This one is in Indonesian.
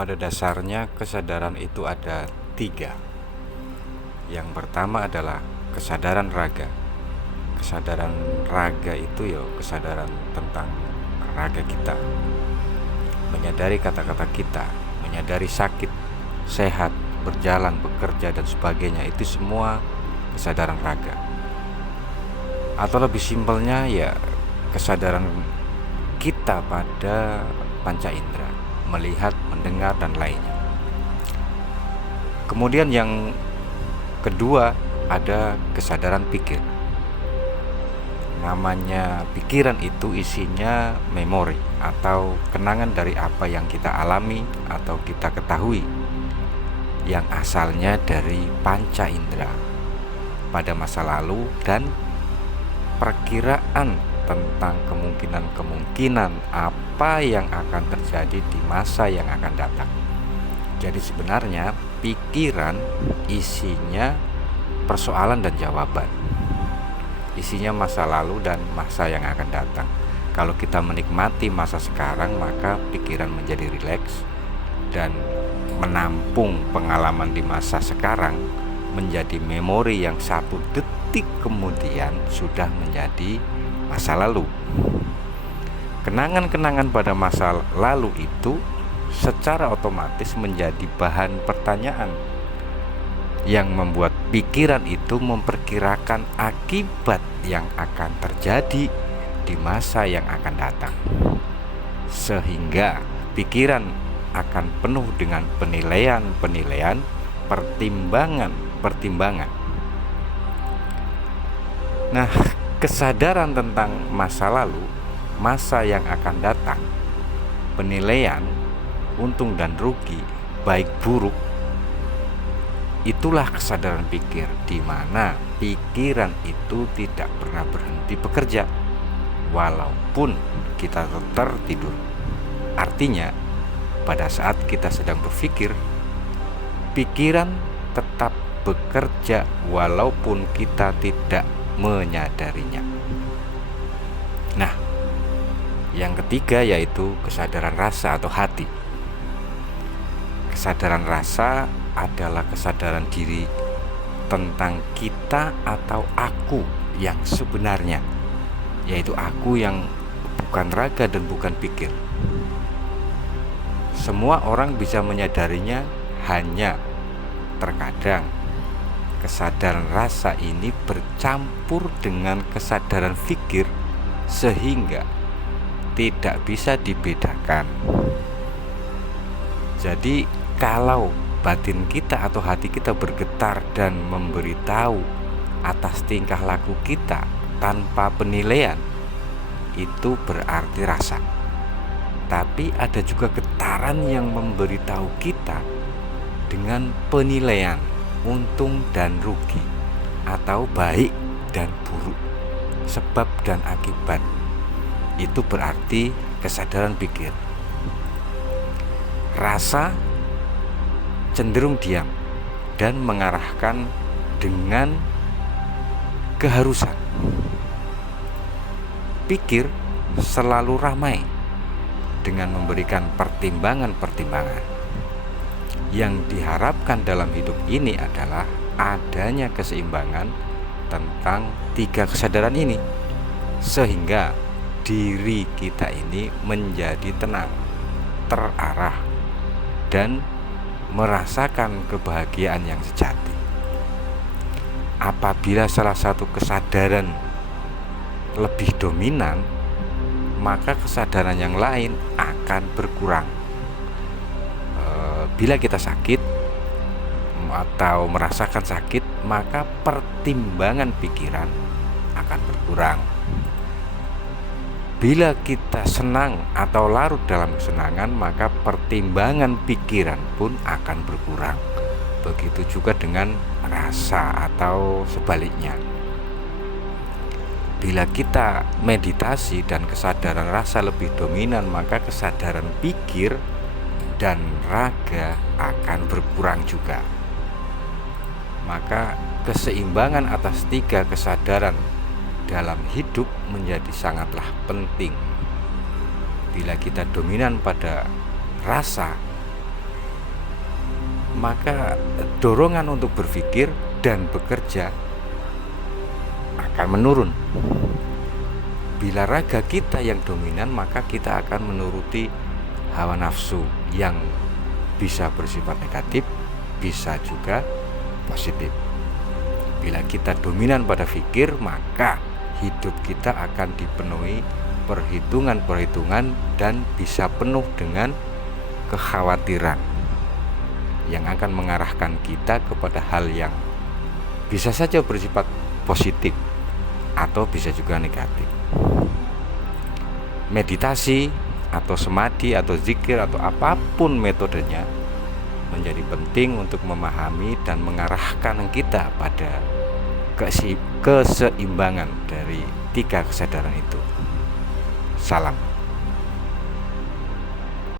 Pada dasarnya kesadaran itu ada tiga. Yang pertama adalah kesadaran raga. Kesadaran raga itu ya kesadaran tentang raga kita, menyadari kata-kata kita, menyadari sakit, sehat, berjalan, bekerja, dan sebagainya. Itu semua kesadaran raga. Atau lebih simpelnya ya kesadaran kita pada panca indera, melihat, mendengar, dan lainnya. Kemudian yang kedua ada kesadaran pikir. Namanya pikiran itu isinya memori atau kenangan dari apa yang kita alami atau kita ketahui, yang asalnya dari panca indera pada masa lalu dan perkiraan tentang kemungkinan-kemungkinan apa yang akan terjadi di masa yang akan datang. Jadi sebenarnya pikiran isinya persoalan dan jawaban, isinya masa lalu dan masa yang akan datang. Kalau kita menikmati masa sekarang, maka pikiran menjadi rileks dan menampung pengalaman di masa sekarang menjadi memori yang satu detik kemudian sudah menjadi masa lalu. Kenangan-kenangan pada masa lalu itu secara otomatis menjadi bahan pertanyaan yang membuat pikiran itu memperkirakan akibat yang akan terjadi di masa yang akan datang, sehingga pikiran akan penuh dengan penilaian-penilaian, pertimbangan-pertimbangan. Nah, kesadaran tentang masa lalu, masa yang akan datang, penilaian, untung dan rugi, baik buruk, itulah kesadaran pikir, di mana pikiran itu tidak pernah berhenti bekerja walaupun kita tertidur. Artinya, pada saat kita sedang berpikir, pikiran tetap bekerja walaupun kita tidak menyadarinya. Nah, yang ketiga yaitu kesadaran rasa atau hati. Kesadaran rasa adalah kesadaran diri tentang kita atau aku yang sebenarnya, yaitu aku yang bukan raga dan bukan pikir. Semua orang bisa menyadarinya, hanya terkadang kesadaran rasa ini bercampur dengan kesadaran pikir sehingga tidak bisa dibedakan. Jadi kalau batin kita atau hati kita bergetar dan memberitahu atas tingkah laku kita tanpa penilaian, itu berarti rasa. Tapi ada juga getaran yang memberitahu kita dengan penilaian, untung dan rugi, atau baik dan buruk, sebab dan akibat. Itu berarti kesadaran pikir. Rasa cenderung diam dan mengarahkan dengan keharusan. Pikir selalu ramai dengan memberikan pertimbangan-pertimbangan. Yang diharapkan dalam hidup ini adalah adanya keseimbangan tentang tiga kesadaran ini, sehingga diri kita ini menjadi tenang, terarah, dan merasakan kebahagiaan yang sejati. Apabila salah satu kesadaran lebih dominan, maka kesadaran yang lain akan berkurang. Bila kita sakit atau merasakan sakit, maka pertimbangan pikiran akan berkurang. Bila kita senang atau larut dalam kesenangan, maka pertimbangan pikiran pun akan berkurang. Begitu juga dengan rasa atau sebaliknya. Bila kita meditasi dan kesadaran rasa lebih dominan, maka kesadaran pikir dan raga akan berkurang juga. Maka keseimbangan atas tiga kesadaran dalam hidup menjadi sangatlah penting. Bila kita dominan pada rasa, maka dorongan untuk berpikir dan bekerja akan menurun. Bila raga kita yang dominan, maka kita akan menuruti hawa nafsu yang bisa bersifat negatif, bisa juga positif. Bila kita dominan pada fikir, maka hidup kita akan dipenuhi perhitungan-perhitungan dan bisa penuh dengan kekhawatiran yang akan mengarahkan kita kepada hal yang bisa saja bersifat positif atau bisa juga negatif. Meditasi atau semadi atau zikir atau apapun metodenya menjadi penting untuk memahami dan mengarahkan kita pada keseimbangan dari 3 kesadaran itu. Salam.